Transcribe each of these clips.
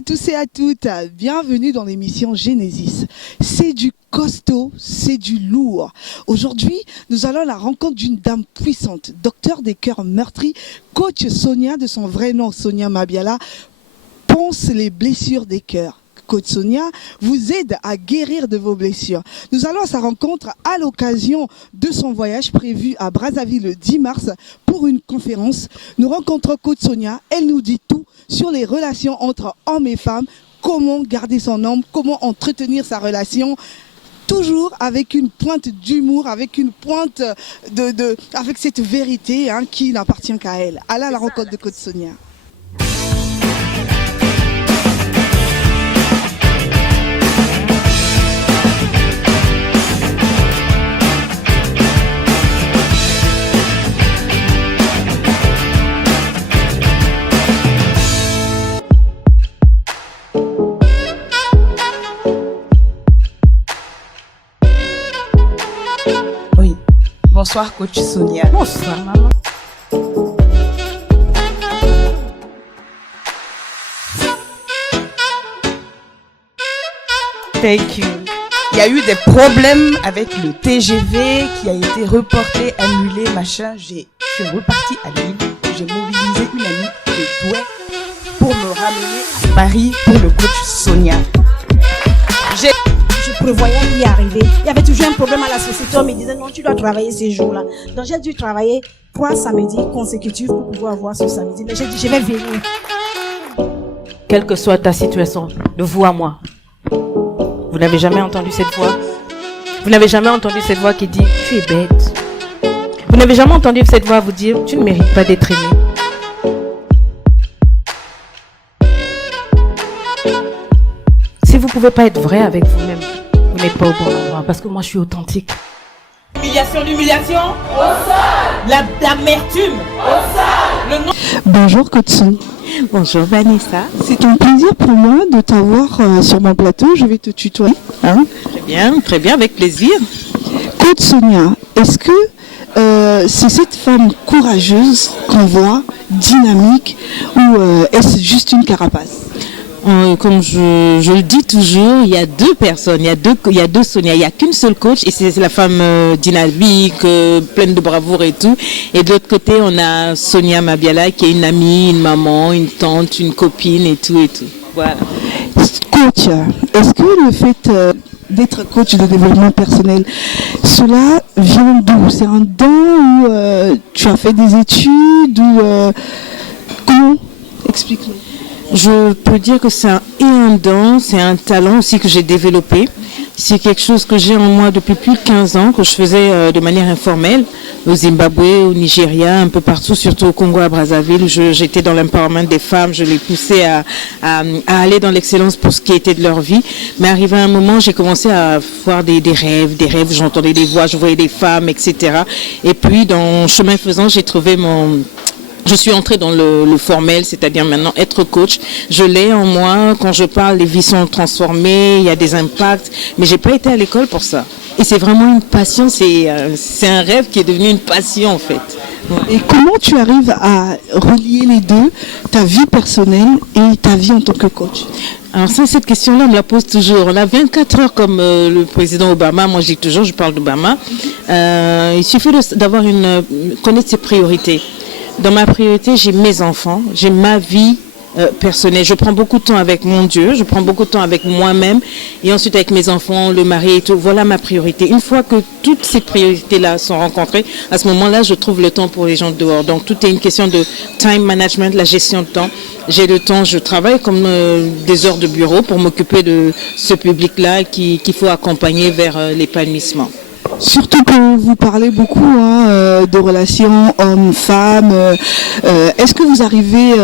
à tous et à toutes, bienvenue dans l'émission Genesis. C'est du costaud, c'est du lourd. Aujourd'hui, nous allons à la rencontre d'une dame puissante, docteur des cœurs meurtris, coach Sonia, de son vrai nom Sonia Mabiala, ponce les blessures des cœurs. Coach Sonia vous aide à guérir de vos blessures. Nous allons à sa rencontre à l'occasion de son voyage prévu à Brazzaville le 10 mars pour une conférence. Nous rencontrons Coach Sonia. Elle nous dit tout sur les relations entre hommes et femmes, comment garder son homme, comment entretenir sa relation, toujours avec une pointe d'humour, avec une pointe avec cette vérité qui n'appartient qu'à elle. Allez à la rencontre de Coach Sonia. Bonsoir, coach Sonia. Bonsoir, maman. Thank you. Il y a eu des problèmes avec le TGV qui a été reporté, annulé, machin. Je suis repartie à Lille. J'ai mobilisé une amie de Douai pour me ramener à Paris pour le coach Sonia. Je prévoyais y arriver. Il y avait toujours un problème à la société. On me disait non, tu dois travailler ces jours-là. Donc j'ai dû travailler 3 samedis consécutifs pour pouvoir avoir ce samedi. Mais j'ai dit, je vais venir. Quelle que soit ta situation, de vous à moi, vous n'avez jamais entendu cette voix? Vous n'avez jamais entendu cette voix qui dit tu es bête? Vous n'avez jamais entendu cette voix vous dire tu ne mérites pas d'être aimé? Si vous ne pouvez pas être vrai avec vous-même, vous n'êtes pas au bon endroit, parce que moi je suis authentique. L'humiliation, au sol. L'amertume, au sol. Bonjour Coach Sonia. Bonjour Vanessa. C'est un plaisir pour moi de t'avoir sur mon plateau. Je vais te tutoyer. Très bien, avec plaisir. Coach Sonia, est-ce que c'est cette femme courageuse qu'on voit, dynamique, ou est-ce juste une carapace? Comme je le dis toujours, il y a deux personnes, il y a deux Sonia, il n'y a qu'une seule coach et c'est la femme dynamique, pleine de bravoure et tout. Et de l'autre côté, on a Sonia Mabiala qui est une amie, une maman, une tante, une copine et tout et tout. Voilà. Coach, est-ce que le fait d'être coach de développement personnel, cela vient d'où? C'est un don ou tu as fait des études ou comment? Explique-nous. Je peux dire que c'est un don, c'est un talent aussi que j'ai développé. C'est quelque chose que j'ai en moi depuis plus de 15 ans, que je faisais de manière informelle au Zimbabwe, au Nigeria, un peu partout, surtout au Congo, à Brazzaville. J'étais dans l'empowerment des femmes, je les poussais à aller dans l'excellence pour ce qui était de leur vie. Mais arrivé à un moment, j'ai commencé à voir des rêves, j'entendais des voix, je voyais des femmes, etc. Et puis, dans chemin faisant, je suis entrée dans le formel, c'est-à-dire maintenant être coach. Je l'ai en moi. Quand je parle, les vies sont transformées, il y a des impacts. Mais j'ai pas été à l'école pour ça. Et c'est vraiment une passion, c'est un rêve qui est devenu une passion en fait. Et comment tu arrives à relier les deux, ta vie personnelle et ta vie en tant que coach? Alors ça, cette question-là, on me la pose toujours. On a 24 heures comme le président Obama. Moi, je dis toujours, je parle d'Obama. Il suffit d'avoir connaître ses priorités. Dans ma priorité, j'ai mes enfants, j'ai ma vie personnelle. Je prends beaucoup de temps avec mon Dieu, je prends beaucoup de temps avec moi-même et ensuite avec mes enfants, le mari et tout. Voilà ma priorité. Une fois que toutes ces priorités-là sont rencontrées, à ce moment-là, je trouve le temps pour les gens dehors. Donc, tout est une question de time management, la gestion de temps. J'ai le temps, je travaille comme des heures de bureau pour m'occuper de ce public-là qu'il faut accompagner vers l'épanouissement. Surtout que vous parlez beaucoup de relations hommes-femmes. Est-ce que vous arrivez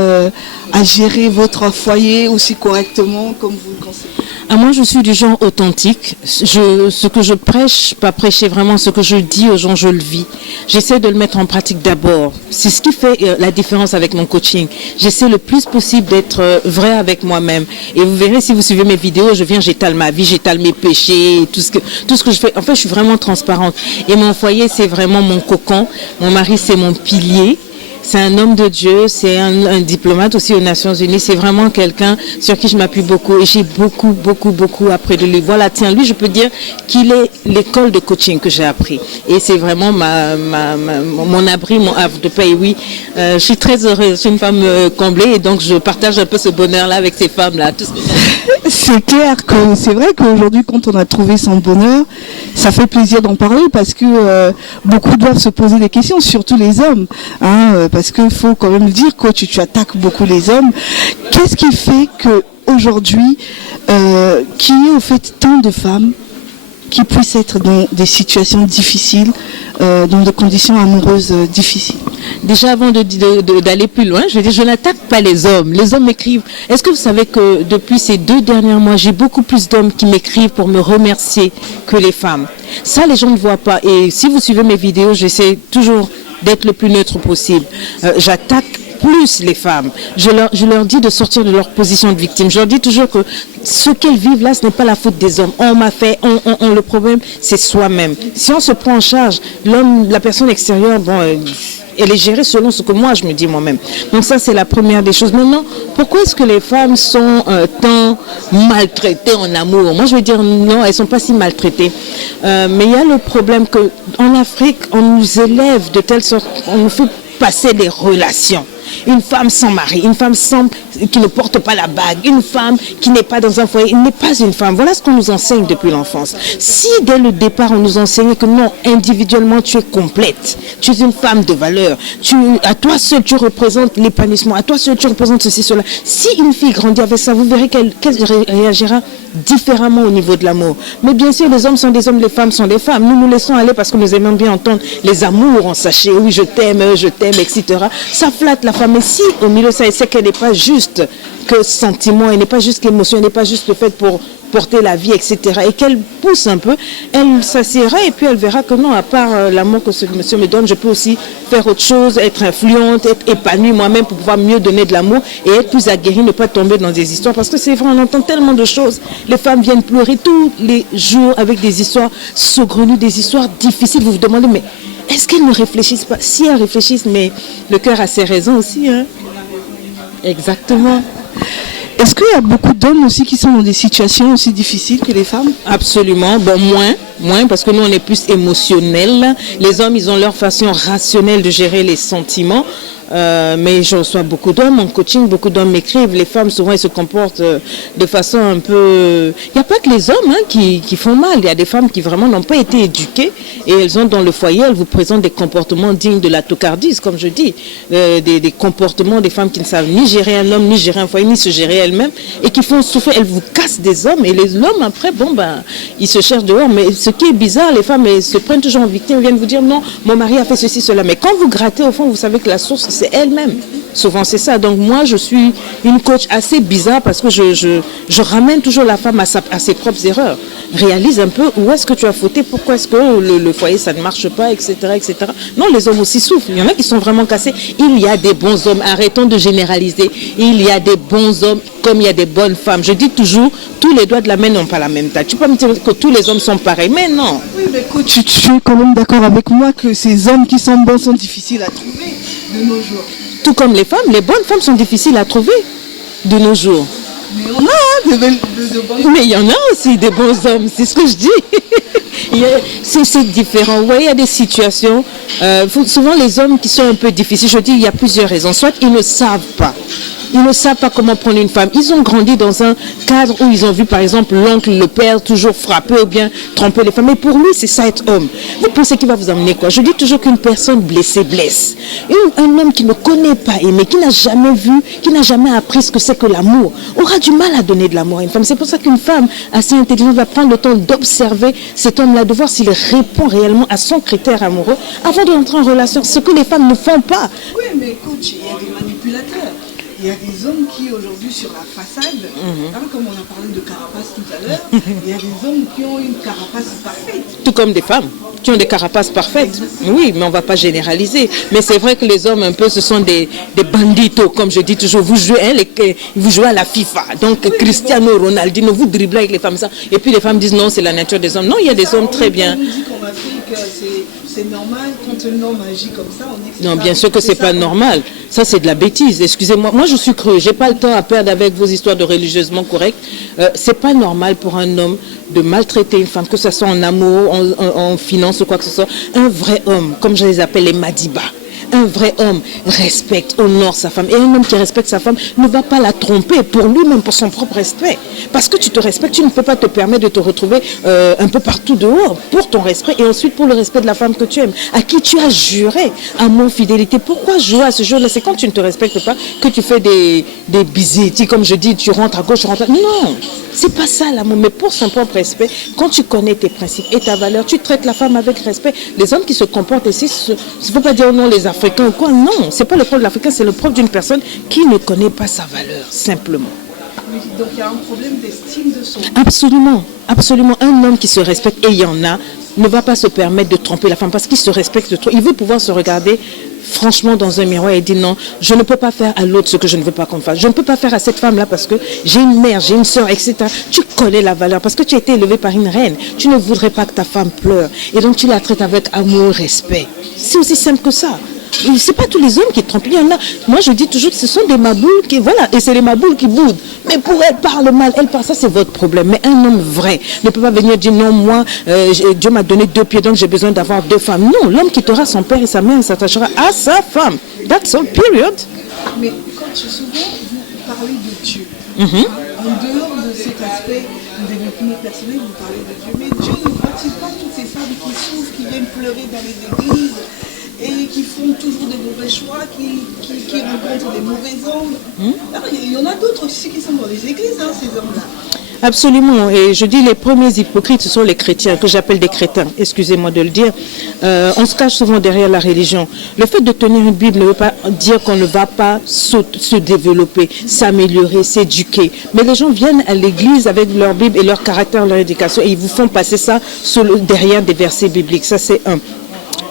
à gérer votre foyer aussi correctement comme vous le conseillez? Moi, je suis du genre authentique. Ce que je prêche, pas prêcher vraiment, ce que je dis aux gens, je le vis. J'essaie de le mettre en pratique d'abord. C'est ce qui fait la différence avec mon coaching. J'essaie le plus possible d'être vrai avec moi-même. Et vous verrez, si vous suivez mes vidéos, j'étale ma vie, j'étale mes péchés, tout ce que je fais. En fait, je suis vraiment transparente. Et mon foyer, c'est vraiment mon cocon. Mon mari, c'est mon pilier. C'est un homme de Dieu, c'est un diplomate aussi aux Nations Unies. C'est vraiment quelqu'un sur qui je m'appuie beaucoup. Et j'ai beaucoup appris de lui. Voilà, tiens, lui, je peux dire qu'il est l'école de coaching que j'ai appris. Et c'est vraiment mon abri, mon havre de paix. Et oui, je suis très heureuse. Je suis une femme comblée et donc je partage un peu ce bonheur-là avec ces femmes-là. Tout ce que C'est clair que c'est vrai qu'aujourd'hui, quand on a trouvé son bonheur, ça fait plaisir d'en parler parce que beaucoup doivent se poser des questions, surtout les hommes. Parce qu'il faut quand même le dire, coach, tu attaques beaucoup les hommes. Qu'est-ce qui fait qu'aujourd'hui, qu'il y ait au fait tant de femmes qui puissent être dans des situations difficiles, dans des conditions amoureuses difficiles? Déjà, avant d'aller plus loin, je veux dire, je n'attaque pas les hommes. Les hommes m'écrivent. Est-ce que vous savez que depuis ces 2 derniers mois, j'ai beaucoup plus d'hommes qui m'écrivent pour me remercier que les femmes? Ça, les gens ne voient pas. Et si vous suivez mes vidéos, j'essaie toujours d'être le plus neutre possible. J'attaque plus les femmes. Je leur dis de sortir de leur position de victime. Je leur dis toujours que ce qu'elles vivent là, ce n'est pas la faute des hommes. On m'a fait, le problème, c'est soi-même. Si on se prend en charge, l'homme, la personne extérieure, bon, elle est gérée selon ce que moi je me dis moi-même. Donc ça, c'est la première des choses. Maintenant, pourquoi est-ce que les femmes sont tant maltraitées en amour? Moi, je veux dire non, elles sont pas si maltraitées. Mais il y a le problème qu'en Afrique, on nous élève de telle sorte, on nous fait passer des relations. Une femme sans mari, une femme qui ne porte pas la bague, une femme qui n'est pas dans un foyer, n'est pas une femme. Voilà ce qu'on nous enseigne depuis l'enfance. Si dès le départ on nous enseignait que non, individuellement tu es complète, tu es une femme de valeur, à toi seul tu représentes l'épanouissement, à toi seul tu représentes ceci, cela. Si une fille grandit avec ça, vous verrez qu'elle réagira différemment au niveau de l'amour. Mais bien sûr, les hommes sont des hommes, les femmes sont des femmes. Nous nous laissons aller parce que nous aimons bien entendre les amours en sachet. Oui, je t'aime, etc. Ça flatte la femme. Mais si au milieu de ça, elle sait qu'elle n'est pas juste que sentiment, elle n'est pas juste qu'émotion, elle n'est pas juste le fait pour porter la vie, etc. Et qu'elle pousse un peu, elle s'assiera et puis elle verra que non, à part l'amour que ce monsieur me donne, je peux aussi faire autre chose, être influente, être épanouie moi-même pour pouvoir mieux donner de l'amour et être plus aguerrie, ne pas tomber dans des histoires. Parce que c'est vrai, on entend tellement de choses. Les femmes viennent pleurer tous les jours avec des histoires saugrenues, des histoires difficiles. Vous vous demandez, mais est-ce qu'elles ne réfléchissent pas? Si elles réfléchissent, mais le cœur a ses raisons aussi. Hein? Exactement. Est-ce qu'il y a beaucoup d'hommes aussi qui sont dans des situations aussi difficiles que les femmes? Absolument. Bon, moins, parce que nous, on est plus émotionnels. Les hommes, ils ont leur façon rationnelle de gérer les sentiments. Mais je reçois beaucoup d'hommes en coaching, beaucoup d'hommes m'écrivent. Les femmes, souvent, elles se comportent de façon un peu... Il n'y a pas que les hommes qui font mal. Il y a des femmes qui vraiment n'ont pas été éduquées et elles ont dans le foyer, elles vous présentent des comportements dignes de la tocardise, comme je dis. Des comportements des femmes qui ne savent ni gérer un homme, ni gérer un foyer, ni se gérer elles-mêmes et qui font souffrir. Elles vous cassent des hommes et les hommes, après, ils se cherchent dehors. Mais ce qui est bizarre, les femmes, elles se prennent toujours en victime, elles viennent vous dire non, mon mari a fait ceci, cela. Mais quand vous grattez, au fond, vous savez que la source, c'est elle-même. Souvent, c'est ça. Donc, moi, je suis une coach assez bizarre parce que je ramène toujours la femme à ses propres erreurs. Réalise un peu où est-ce que tu as fauté, pourquoi est-ce que le foyer, ça ne marche pas, etc., etc. Non, les hommes aussi souffrent. Il y en a qui sont vraiment cassés. Il y a des bons hommes. Arrêtons de généraliser. Il y a des bons hommes comme il y a des bonnes femmes. Je dis toujours, tous les doigts de la main n'ont pas la même taille. Tu peux me dire que tous les hommes sont pareils, mais non. Oui, mais écoute, tu es quand même d'accord avec moi que ces hommes qui sont bons sont difficiles à trouver de nos jours. Tout comme les femmes, les bonnes femmes sont difficiles à trouver de nos jours. Mais on a de bonnes... Mais il y en a aussi des bons hommes, c'est ce que je dis. C'est différent. Vous voyez, il y a des situations, souvent les hommes qui sont un peu difficiles, je dis, il y a plusieurs raisons. Soit ils ne savent pas. Ils ne savent pas comment prendre une femme. Ils ont grandi dans un cadre où ils ont vu, par exemple, l'oncle, le père toujours frapper ou bien tromper les femmes. Mais pour lui, c'est ça être homme. Vous pensez qu'il va vous amener quoi? Je dis toujours qu'une personne blessée blesse. Un homme qui ne connaît pas aimer, qui n'a jamais vu, qui n'a jamais appris ce que c'est que l'amour, aura du mal à donner de l'amour à une femme. C'est pour ça qu'une femme assez intelligente va prendre le temps d'observer cet homme-là, de voir s'il répond réellement à son critère amoureux avant d'entrer en relation. Ce que les femmes ne font pas. Oui, mais écoute, il y a des manipulateurs. Il y a des hommes qui aujourd'hui sur la façade, comme on a parlé de carapace tout à l'heure, il y a des hommes qui ont une carapace parfaite. Tout comme des femmes qui ont des carapaces parfaites. Oui, mais on ne va pas généraliser. Mais c'est vrai que les hommes un peu, ce sont des banditos, comme je dis toujours. Vous jouez à la FIFA. Donc oui, Cristiano Ronaldo, vous dribblez avec les femmes. Ça. Et puis les femmes disent non, c'est la nature des hommes. Non, il y a des hommes très bien. On dit qu'en Afrique, que c'est normal quand un homme agit comme ça, on dit que c'est Non, pas- bien sûr que c'est ça. pas normal. Ça, c'est de la bêtise. Excusez-moi. Moi, je suis creux. J'ai pas le temps à perdre avec vos histoires de religieusement correct. C'est pas normal pour un homme de maltraiter une femme, que ce soit en amour, en finance ou quoi que ce soit. Un vrai homme, comme je les appelle les Madiba. Un vrai homme respecte, honore sa femme. Et un homme qui respecte sa femme ne va pas la tromper pour lui-même, pour son propre respect. Parce que tu te respectes, tu ne peux pas te permettre de te retrouver un peu partout dehors pour ton respect et ensuite pour le respect de la femme que tu aimes, à qui tu as juré amour, fidélité. Pourquoi jouer à ce jeu-là? C'est quand tu ne te respectes pas que tu fais des bisetti, comme je dis, tu rentres à gauche, tu rentres à... Non, c'est pas ça l'amour, mais pour son propre respect, quand tu connais tes principes et ta valeur, tu traites la femme avec respect. Les hommes qui se comportent ici, il ne faut pas dire non les Africains ou quoi, non, c'est pas le propre de l'Africain, c'est le propre d'une personne qui ne connaît pas sa valeur, simplement. Oui, donc il y a un problème d'estime de son. Absolument, absolument. Un homme qui se respecte, et il y en a, ne va pas se permettre de tromper la femme parce qu'il se respecte trop. Il veut pouvoir se regarder franchement dans un miroir et dire non, je ne peux pas faire à l'autre ce que je ne veux pas qu'on fasse. Je ne peux pas faire à cette femme-là parce que j'ai une mère, j'ai une soeur, etc. Tu connais la valeur parce que tu as été élevé par une reine. Tu ne voudrais pas que ta femme pleure. Et donc tu la traites avec amour, respect. C'est aussi simple que ça. C'est pas tous les hommes qui trompent. Il y en a. Moi, je dis toujours que ce sont des maboules qui, voilà, et c'est les maboules qui boudent. Mais pour elle parle mal, elle parle, ça c'est votre problème. Mais un homme vrai ne peut pas venir dire non, moi, Dieu m'a donné 2 pieds, donc j'ai besoin d'avoir 2 femmes. Non, l'homme quittera son père et sa mère et s'attachera à sa femme. That's all, period. Mais quand souvent vous parlez de Dieu, Mhm. en dehors de cet aspect de développement personnel, vous parlez de Dieu. Mais Dieu ne voit-il pas toutes ces femmes qui souffrent, qui viennent pleurer dans les églises et qui font toujours des mauvais choix, qui rencontrent des mauvais hommes. Alors, il y en a d'autres aussi qui sont dans les églises, hein, ces hommes-là. Absolument, et je dis les premiers hypocrites, ce sont les chrétiens, que j'appelle des crétins, excusez-moi de le dire. On se cache souvent derrière la religion. Le fait de tenir une Bible ne veut pas dire qu'on ne va pas se développer, s'améliorer, s'éduquer. Mais les gens viennent à l'église avec leur Bible et leur caractère, leur éducation, et ils vous font passer ça derrière des versets bibliques. Ça, c'est un.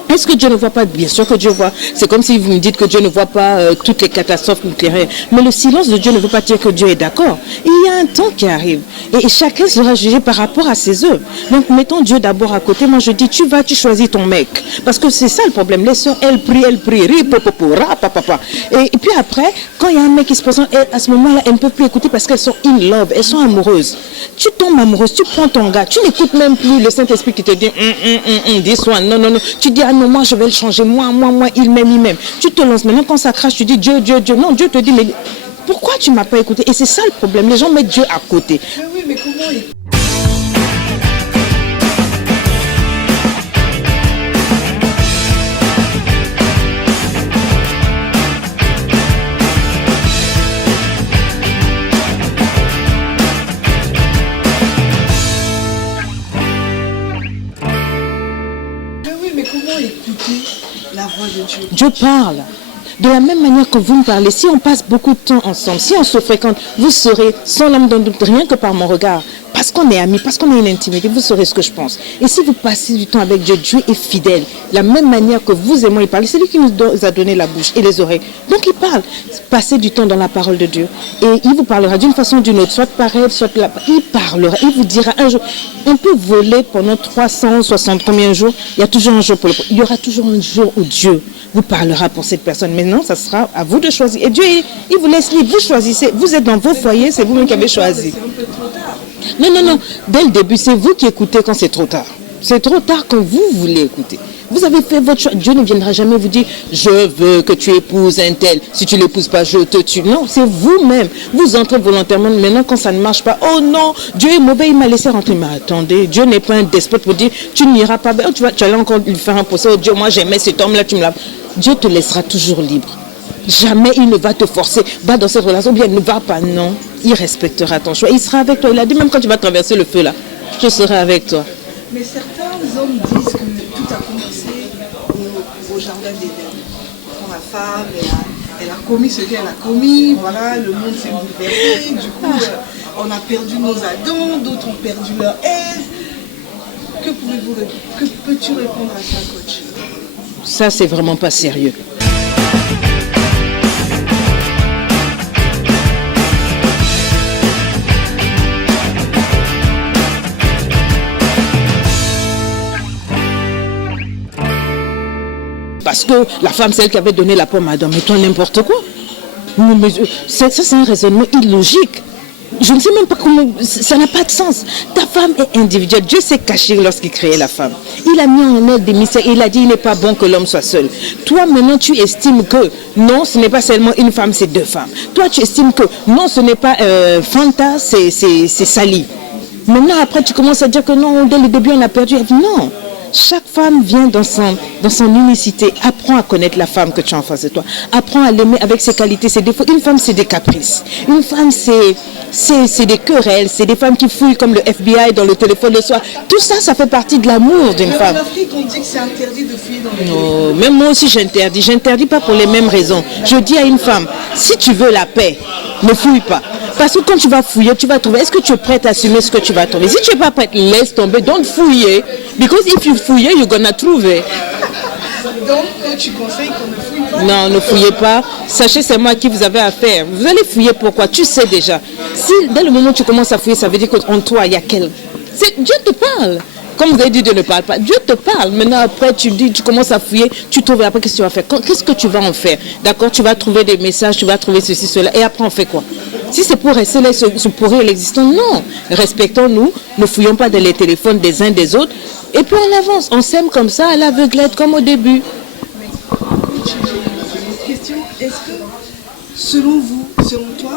Est-ce que Dieu ne voit pas? Bien sûr que Dieu voit. C'est comme si vous me dites que Dieu ne voit pas toutes les catastrophes nucléaires. Mais le silence de Dieu ne veut pas dire que Dieu est d'accord. Il y a un temps qui arrive. Et chacun sera jugé par rapport à ses œuvres. Donc mettons Dieu d'abord à côté. Moi je dis, tu choisis ton mec. Parce que c'est ça le problème. Les sœurs, elles prient, et puis après, quand il y a un mec qui se présente, à ce moment-là, elles ne peuvent plus écouter parce qu'elles sont in love, elles sont amoureuses. Tu tombes amoureuse, tu prends ton gars, tu n'écoutes même plus le Saint-Esprit qui te dit, dis soin, non. Tu dis, ah non, moi je vais le changer, moi, il m'aime. Tu te lances maintenant, quand ça crache, tu dis Dieu. Non, Dieu te dit, mais pourquoi tu ne m'as pas écouté? Et c'est ça le problème, les gens mettent Dieu à côté. Mais oui, mais comment il... la voix de Dieu. Dieu parle. De la même manière que vous me parlez, si on passe beaucoup de temps ensemble, si on se fréquente, vous saurez, sans l'âme d'un doute, rien que par mon regard, parce qu'on est amis, parce qu'on a une intimité, vous saurez ce que je pense. Et si vous passez du temps avec Dieu, Dieu est fidèle. La même manière que vous et moi, il parle. C'est lui qui nous a donné la bouche et les oreilles. Donc il parle. Passez du temps dans la parole de Dieu. Et il vous parlera d'une façon ou d'une autre, soit par rêve, soit là. Il parlera. Il vous dira un jour. On peut voler pendant 360 combien de jours. Il y a toujours un jour pour le... Il y aura toujours un jour où Dieu vous parlera pour cette personne. Mais non, ça sera à vous de choisir. Et Dieu, il vous laisse libre. Vous choisissez. Vous êtes dans vos foyers, c'est vous-même qui avez choisi. C'est un peu trop tard. Non. Dès le début, c'est vous qui écoutez quand c'est trop tard. C'est trop tard quand vous voulez écouter. Vous avez fait votre choix. Dieu ne viendra jamais vous dire « Je veux que tu épouses un tel. Si tu ne l'épouses pas, je te tue. » Non, c'est vous-même. Vous entrez volontairement. Maintenant, quand ça ne marche pas, « Oh non, Dieu est mauvais, il m'a laissé rentrer. » Mais attendez, Dieu n'est pas un despote pour dire « Tu n'iras pas. Oh, tu allais encore lui faire un procès. Oh Dieu, moi j'aimais cet homme-là, tu me l'as... » Dieu te laissera toujours libre. Jamais il ne va te forcer, va dans cette relation, ou bien ne va pas, non. Il respectera ton choix, il sera avec toi. Il a dit même quand tu vas traverser le feu là, je serai avec toi. Mais certains hommes disent que tout a commencé au jardin d'Éden. Quand la femme, elle a commis ce qu'elle a commis, voilà, le monde s'est bouleversé, du coup, on a perdu nos Adams, d'autres ont perdu leur Ève. Que peux-tu répondre à ça, coach? Ça, c'est vraiment pas sérieux. parce que la femme, c'est elle qui avait donné la pomme à Adam. Mais toi, n'importe quoi. Non, mais ça, c'est un raisonnement illogique. Je ne sais même pas comment, ça n'a pas de sens. Ta femme est individuelle. Dieu s'est caché lorsqu'il créait la femme. Il a mis en elle des mystères. Il a dit il n'est pas bon que l'homme soit seul. Toi maintenant tu estimes que non, ce n'est pas seulement une femme, c'est deux femmes. Toi tu estimes que non, ce n'est pas Fanta, c'est Sally. Maintenant après tu commences à dire que non, dès le début on a perdu. Non. Chaque femme vient dans son unicité. Apprends à connaître la femme que tu as en face de toi. Apprends à l'aimer avec ses qualités, ses défauts. Une femme, c'est des caprices. Une femme, c'est des querelles. C'est des femmes qui fouillent comme le FBI dans le téléphone le soir. Tout ça, ça fait partie de l'amour d'une femme. En Afrique, on dit que c'est interdit de fouiller dans les Non, même moi aussi j'interdis. J'interdis pas pour les mêmes raisons. Je dis à une femme, si tu veux la paix, ne fouille pas. Parce que quand tu vas fouiller, tu vas trouver. Est-ce que tu es prête à assumer ce que tu vas trouver? Si tu n'es pas prête, laisse tomber. Don't fouiller. Because if you fouiller, you're gonna trouver. Donc, tu conseilles qu'on ne fouille pas? Non, ne fouillez pas. Sachez, c'est moi à qui vous avez affaire. Vous allez fouiller pourquoi? Tu sais déjà. Si dès le moment où tu commences à fouiller, ça veut dire qu'en toi, il y a quel... Dieu te parle. Comme vous avez dit, Dieu ne parle pas. Dieu te parle. Maintenant, après, tu commences à fouiller, tu trouves. Après, qu'est-ce que tu vas faire? Qu'est-ce que tu vas en faire? D'accord? Tu vas trouver des messages, tu vas trouver ceci, cela. Et après, on fait quoi? Si c'est pour rester là, se pourrir l'existence, non. Respectons-nous. Ne fouillons pas dans les téléphones des uns des autres. Et puis, on avance. On s'aime comme ça, à l'aveuglette, comme au début. Question, est-ce que, selon toi,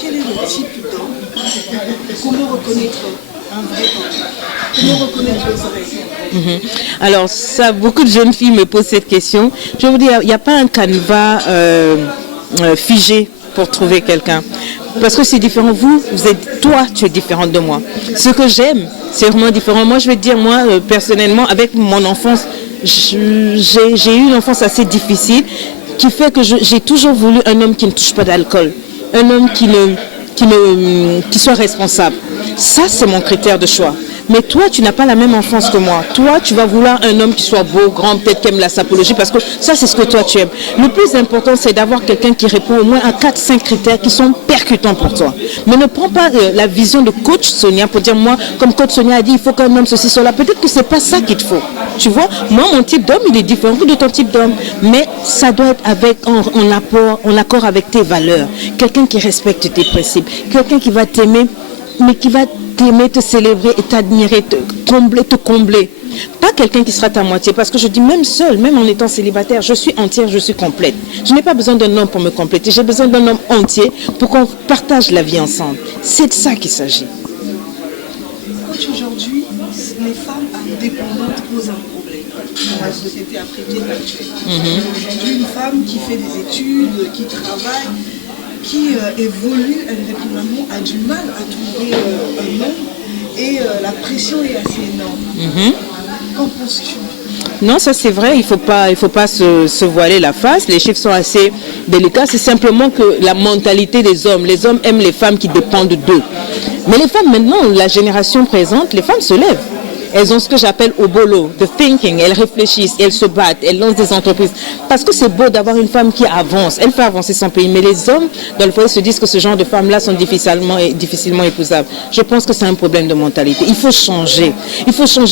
quel est le type d'homme? Comment reconnaître un vrai homme? Comment reconnaître le vrai? Alors, ça, beaucoup de jeunes filles me posent cette question. Je vais vous dire, il n'y a pas un canevas figé pour trouver quelqu'un. Parce que c'est différent. Toi, tu es différente de moi. Ce que j'aime, c'est vraiment différent. Moi, je vais te dire, moi, personnellement, avec mon enfance, j'ai eu une enfance assez difficile qui fait que j'ai toujours voulu un homme qui ne touche pas d'alcool. Un homme qui soit responsable. Ça, c'est mon critère de choix. Mais toi, tu n'as pas la même enfance que moi. Toi, tu vas vouloir un homme qui soit beau, grand, peut-être qui aime la sapologie, parce que ça, c'est ce que toi, tu aimes. Le plus important, c'est d'avoir quelqu'un qui répond au moins à 4-5 critères qui sont percutants pour toi. Mais ne prends pas la vision de coach Sonia pour dire, moi, comme coach Sonia a dit, il faut qu'un homme ceci, cela. Peut-être que c'est pas ça qu'il te faut. Tu vois, moi, mon type d'homme, il est différent de ton type d'homme. Mais ça doit être en accord avec tes valeurs. Quelqu'un qui respecte tes principes. Quelqu'un qui va t'aimer, mais qui va t'aimer, te célébrer et t'admirer, te combler. Pas quelqu'un qui sera ta moitié, parce que je dis même seul, même en étant célibataire, je suis entière, je suis complète. Je n'ai pas besoin d'un homme pour me compléter, j'ai besoin d'un homme entier pour qu'on partage la vie ensemble. C'est de ça qu'il s'agit. Coach, aujourd'hui, les femmes indépendantes posent un problème dans la société africaine actuelle. Aujourd'hui, une femme qui fait des études, qui travaille, qui évolue indépendamment, a du mal à trouver un homme et la pression est assez énorme. Qu'en penses-tu? Non, ça c'est vrai, il faut pas se voiler la face, les chiffres sont assez délicats, c'est simplement que la mentalité des hommes, les hommes aiment les femmes qui dépendent d'eux. Mais les femmes maintenant, la génération présente, les femmes se lèvent. Elles ont ce que j'appelle au bolo, the thinking, elles réfléchissent, elles se battent, elles lancent des entreprises. Parce que c'est beau d'avoir une femme qui avance, elle fait avancer son pays. Mais les hommes dans le foyer se disent que ce genre de femmes-là sont difficilement épousables. Je pense que c'est un problème de mentalité. Il faut changer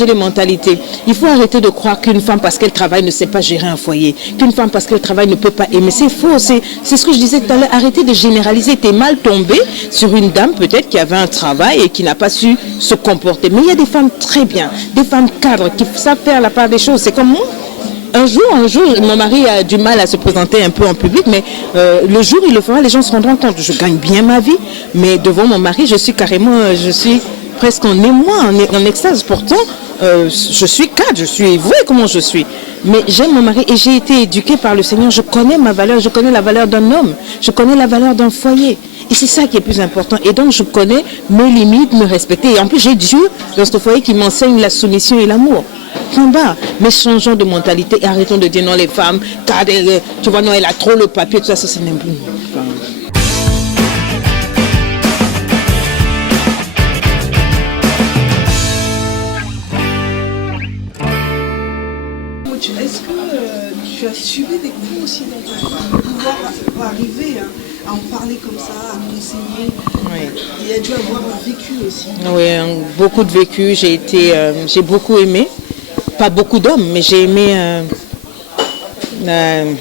les mentalités. Il faut arrêter de croire qu'une femme parce qu'elle travaille ne sait pas gérer un foyer, qu'une femme parce qu'elle travaille ne peut pas aimer. C'est faux, c'est ce que je disais tout à l'heure. Arrêtez de généraliser. T'es mal tombé sur une dame peut-être qui avait un travail et qui n'a pas su se comporter. Mais il y a des femmes très bien. Des femmes cadres qui savent faire la part des choses. C'est comme moi. Un jour, mon mari a du mal à se présenter un peu en public, mais le jour il le fera, les gens se rendront compte. Je gagne bien ma vie, mais devant mon mari, je suis presque en émoi, en extase. Pourtant, je suis cadre, je suis vouée comment je suis. Mais j'aime mon mari et j'ai été éduquée par le Seigneur. Je connais ma valeur, je connais la valeur d'un homme, je connais la valeur d'un foyer. Et c'est ça qui est plus important. Et donc, je connais mes limites, me respecter. Et en plus, j'ai Dieu dans ce foyer qui m'enseigne la soumission et l'amour. Combat. Mais changeons de mentalité et arrêtons de dire non, les femmes, car tu vois, non, elle a trop le papier, tout ça, c'est n'importe quoi. Est-ce que tu as suivi des cours aussi dans ta vie pour pouvoir arriver à en parler comme ça, à conseiller? Oui. Il y a dû avoir un vécu aussi. Oui, beaucoup de vécu. J'ai beaucoup aimé. Pas beaucoup d'hommes, mais j'ai aimé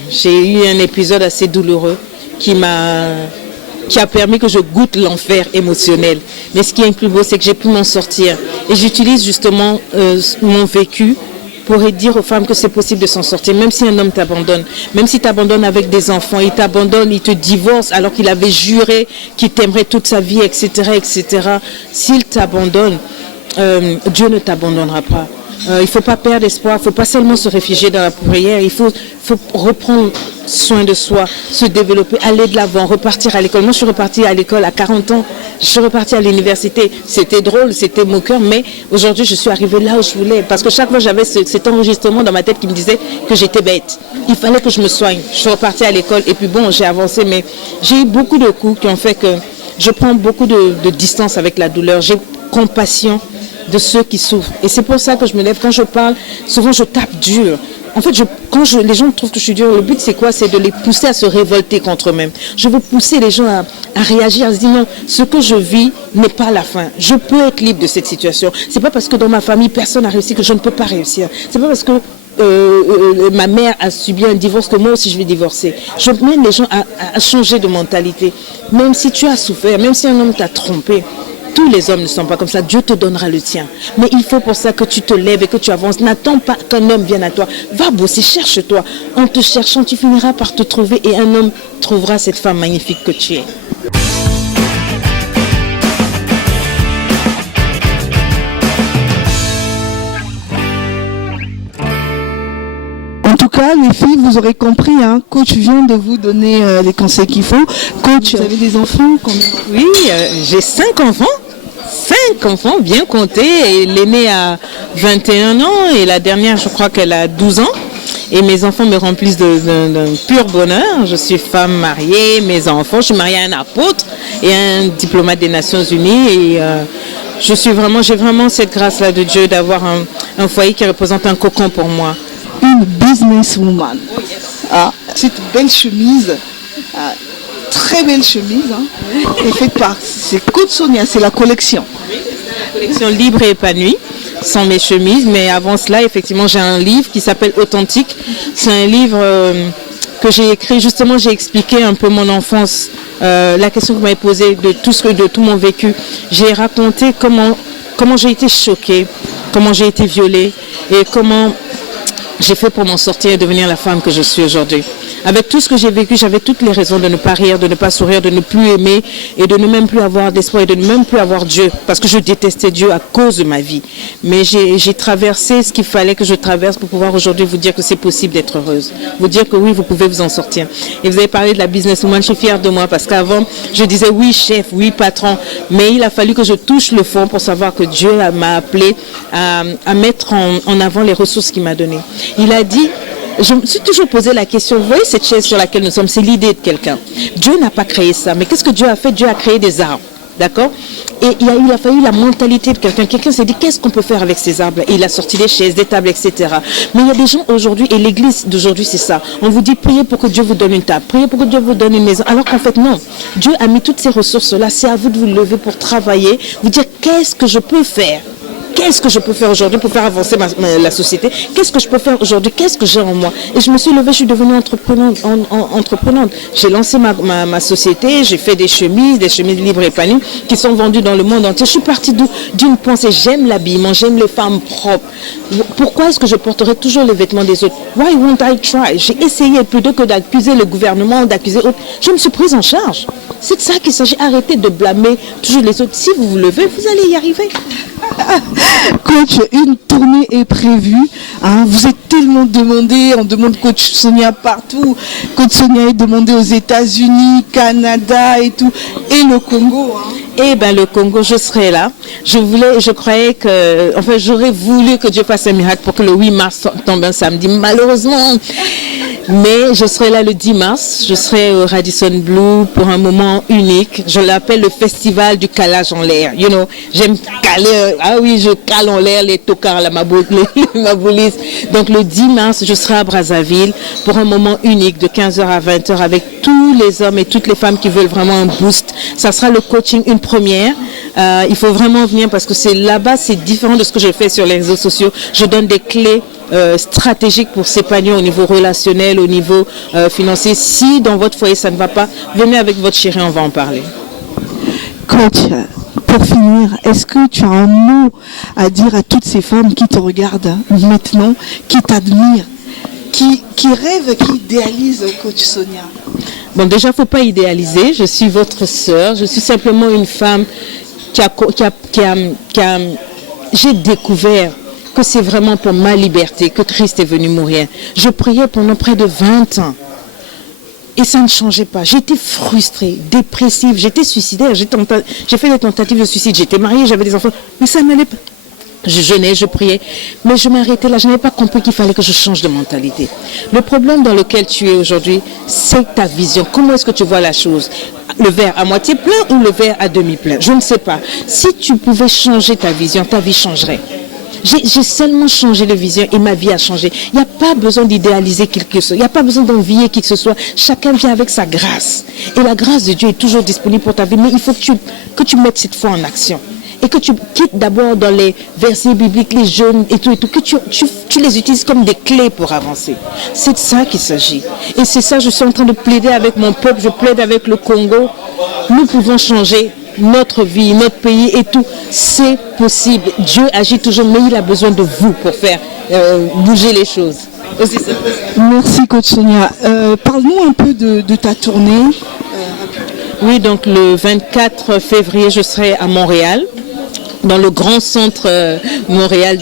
J'ai eu un épisode assez douloureux qui a permis que je goûte l'enfer émotionnel. Mais ce qui est plus beau, c'est que j'ai pu m'en sortir. Et j'utilise justement mon vécu pour dire aux femmes que c'est possible de s'en sortir, même si un homme t'abandonne, même s'il t'abandonne avec des enfants, il t'abandonne, il te divorce alors qu'il avait juré qu'il t'aimerait toute sa vie, etc., etc. S'il t'abandonne, Dieu ne t'abandonnera pas. Il ne faut pas perdre espoir, il ne faut pas seulement se réfugier dans la prière, il faut reprendre soin de soi, se développer, aller de l'avant, repartir à l'école. Moi, je suis repartie à l'école à 40 ans, je suis repartie à l'université. C'était drôle, c'était moqueur, mais aujourd'hui, je suis arrivée là où je voulais. Parce que chaque fois, j'avais cet enregistrement dans ma tête qui me disait que j'étais bête. Il fallait que je me soigne. Je suis repartie à l'école et puis bon, j'ai avancé, mais j'ai eu beaucoup de coups qui ont fait que je prends beaucoup de distance avec la douleur. J'ai compassion de ceux qui souffrent. Et c'est pour ça que je me lève. Quand je parle, souvent je tape dur. En fait, les gens trouvent que je suis dure, le but c'est quoi? C'est de les pousser à se révolter contre eux-mêmes. Je veux pousser les gens à réagir, à se dire non, ce que je vis n'est pas la fin. Je peux être libre de cette situation. C'est pas parce que dans ma famille personne n'a réussi que je ne peux pas réussir. C'est pas parce que ma mère a subi un divorce que moi aussi je vais divorcer. Je mène les gens à changer de mentalité. Même si tu as souffert, même si un homme t'a trompé, tous les hommes ne sont pas comme ça. Dieu te donnera le tien. Mais il faut pour ça que tu te lèves et que tu avances. N'attends pas qu'un homme vienne à toi. Va bosser, cherche-toi. En te cherchant, tu finiras par te trouver et un homme trouvera cette femme magnifique que tu es. En tout cas, les filles, vous aurez compris, hein, coach vient de vous donner les conseils qu'il faut. Coach, vous avez des enfants? Oui, j'ai 5 enfants. 5 enfants, bien comptés. Et l'aînée a 21 ans et la dernière, je crois qu'elle a 12 ans. Et mes enfants me remplissent d'un pur bonheur. Je suis femme mariée, mes enfants. Je suis mariée à un apôtre et un diplomate des Nations Unies. Et j'ai vraiment cette grâce-là de Dieu d'avoir un foyer qui représente un cocon pour moi. Une businesswoman. Ah, cette belle chemise, très belle chemise, est faite par, c'est Coach Sonia, c'est la collection. La collection Libre et Épanouie sont mes chemises, mais avant cela, effectivement, j'ai un livre qui s'appelle Authentique. C'est un livre que j'ai écrit, justement, j'ai expliqué un peu mon enfance, la question que vous m'avez posée de tout mon vécu. J'ai raconté comment j'ai été choquée, comment j'ai été violée et comment j'ai fait pour m'en sortir et devenir la femme que je suis aujourd'hui. Avec tout ce que j'ai vécu, j'avais toutes les raisons de ne pas rire, de ne pas sourire, de ne plus aimer et de ne même plus avoir d'espoir et de ne même plus avoir Dieu. Parce que je détestais Dieu à cause de ma vie. Mais j'ai traversé ce qu'il fallait que je traverse pour pouvoir aujourd'hui vous dire que c'est possible d'être heureuse. Vous dire que oui, vous pouvez vous en sortir. Et vous avez parlé de la businesswoman, je suis fière de moi parce qu'avant, je disais oui chef, oui patron. Mais il a fallu que je touche le fond pour savoir que Dieu m'a appelé à mettre en avant les ressources qu'il m'a données. Il a dit, je me suis toujours posé la question, vous voyez cette chaise sur laquelle nous sommes, c'est l'idée de quelqu'un. Dieu n'a pas créé ça, mais qu'est-ce que Dieu a fait? Dieu a créé des arbres, d'accord? Et il a fallu la mentalité de quelqu'un. Quelqu'un s'est dit, qu'est-ce qu'on peut faire avec ces arbres? Et il a sorti des chaises, des tables, etc. Mais il y a des gens aujourd'hui, et l'église d'aujourd'hui, c'est ça. On vous dit, priez pour que Dieu vous donne une table, priez pour que Dieu vous donne une maison. Alors qu'en fait, non. Dieu a mis toutes ces ressources-là. C'est à vous de vous lever pour travailler, vous dire, qu'est-ce que je peux faire? Qu'est-ce que je peux faire aujourd'hui pour faire avancer la société? Qu'est-ce que je peux faire aujourd'hui? Qu'est-ce que j'ai en moi? Et je me suis levée, je suis devenue entreprenante. J'ai lancé ma société, j'ai fait des chemises libres et épanouies qui sont vendues dans le monde entier. Je suis partie d'une pensée, j'aime l'habillement, j'aime les femmes propres. Pourquoi est-ce que je porterai toujours les vêtements des autres? Why won't I try? J'ai essayé plutôt que d'accuser le gouvernement, d'accuser autres. Je me suis prise en charge. C'est de ça qu'il s'agit. Arrêtez de blâmer toujours les autres. Si vous vous levez, vous allez y arriver. Coach, une tournée est prévue. Hein, vous êtes tellement demandé. On demande Coach Sonia partout. Coach Sonia est demandé aux États-Unis, Canada et tout. Et le Congo. Hein. Eh ben le Congo, je serai là. J'aurais voulu que Dieu fasse un miracle pour que le 8 mars tombe un samedi. Malheureusement. Mais je serai là le 10 mars, je serai au Radisson Blu pour un moment unique. Je l'appelle le festival du calage en l'air. You know, j'aime caler. Ah oui, je cale en l'air les tocards, la maboulis. Donc le 10 mars, je serai à Brazzaville pour un moment unique de 15h à 20h avec tous les hommes et toutes les femmes qui veulent vraiment un boost. Ça sera le coaching, une première. Il faut vraiment venir parce que c'est là-bas, c'est différent de ce que je fais sur les réseaux sociaux. Je donne des clés stratégiques pour s'épanouir au niveau relationnel, au niveau financier. Si dans votre foyer ça ne va pas, venez avec votre chéri, on va en parler. Coach, pour finir, est-ce que tu as un mot à dire à toutes ces femmes qui te regardent maintenant, qui t'admirent, qui rêvent, qui idéalisent Coach Sonia? Bon, déjà, il ne faut pas idéaliser. Je suis votre sœur. Je suis simplement une femme j'ai découvert que c'est vraiment pour ma liberté que Christ est venu mourir. Je priais pendant près de 20 ans. Et ça ne changeait pas. J'étais frustrée, dépressive, j'étais suicidaire, j'ai fait des tentatives de suicide, j'étais mariée, j'avais des enfants, mais ça n'allait pas. Je jeûnais, je priais, mais je m'arrêtais là, je n'avais pas compris qu'il fallait que je change de mentalité. Le problème dans lequel tu es aujourd'hui, c'est ta vision. Comment est-ce que tu vois la chose? Le verre à moitié plein ou le verre à demi plein? Je ne sais pas. Si tu pouvais changer ta vision, ta vie changerait. J'ai seulement changé de vision et ma vie a changé. Il n'y a pas besoin d'idéaliser quelque chose. Il n'y a pas besoin d'envier qui que ce soit. Chacun vient avec sa grâce. Et la grâce de Dieu est toujours disponible pour ta vie. Mais il faut que tu mettes cette foi en action. Et que tu quittes d'abord dans les versets bibliques, les jeûnes et tout, que tu les utilises comme des clés pour avancer. C'est de ça qu'il s'agit. Et c'est ça, je suis en train de plaider avec mon peuple, je plaide avec le Congo. Nous pouvons changer notre vie, notre pays et tout. C'est possible. Dieu agit toujours, mais il a besoin de vous pour faire bouger les choses. Aussi simple. Merci Coach Sonia. Parle-nous un peu de ta tournée. Oui, donc le 24 février, je serai à Montréal, dans le grand centre Montréal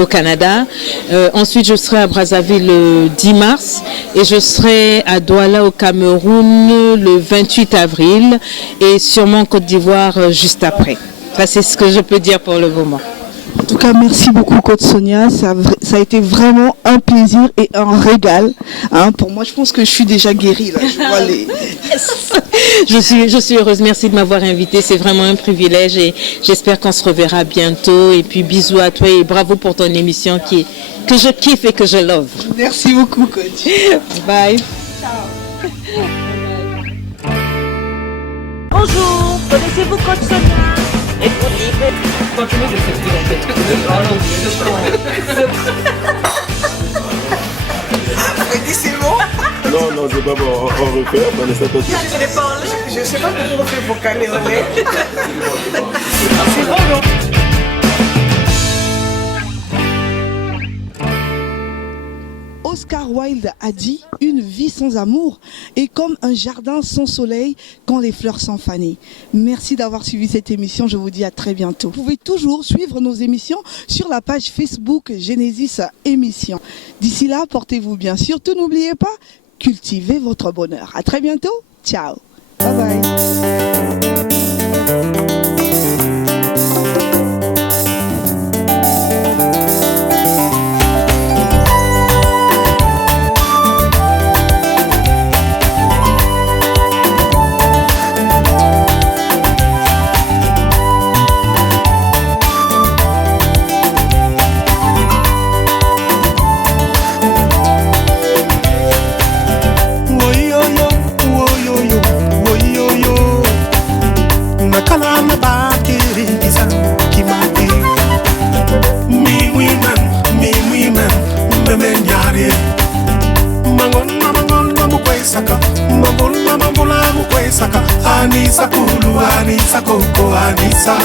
au Canada. Ensuite, je serai à Brazzaville le 10 mars et je serai à Douala au Cameroun le 28 avril et sûrement en Côte d'Ivoire juste après. Ça, c'est ce que je peux dire pour le moment. En tout cas, merci beaucoup Coach Sonia. Ça a été vraiment un plaisir et un régal. Pour moi, je pense que je suis déjà guérie. Là. Je vois les... Je suis heureuse. Merci de m'avoir invitée. C'est vraiment un privilège et j'espère qu'on se reverra bientôt. Et puis bisous à toi et bravo pour ton émission que je kiffe et que je love. Merci beaucoup, Coach. Bye. Ciao. Bonjour, connaissez-vous Coach Sonia? Êtes-vous libre? Continuez de C'est bon? Non, c'est pas bon. On refait, Vanessa, toi aussi. Je sais pas comment on fait pour caler, C'est bon, non? Oscar Wilde a dit « Une vie sans amour est comme un jardin sans soleil quand les fleurs sont fanées ». Merci d'avoir suivi cette émission. Je vous dis à très bientôt. Vous pouvez toujours suivre nos émissions sur la page Facebook Genesis Émission. D'ici là, portez-vous bien. Surtout, n'oubliez pas, cultivez votre bonheur. À très bientôt. Ciao. Bye bye. Anisa kulu, Anisa koko, Anisa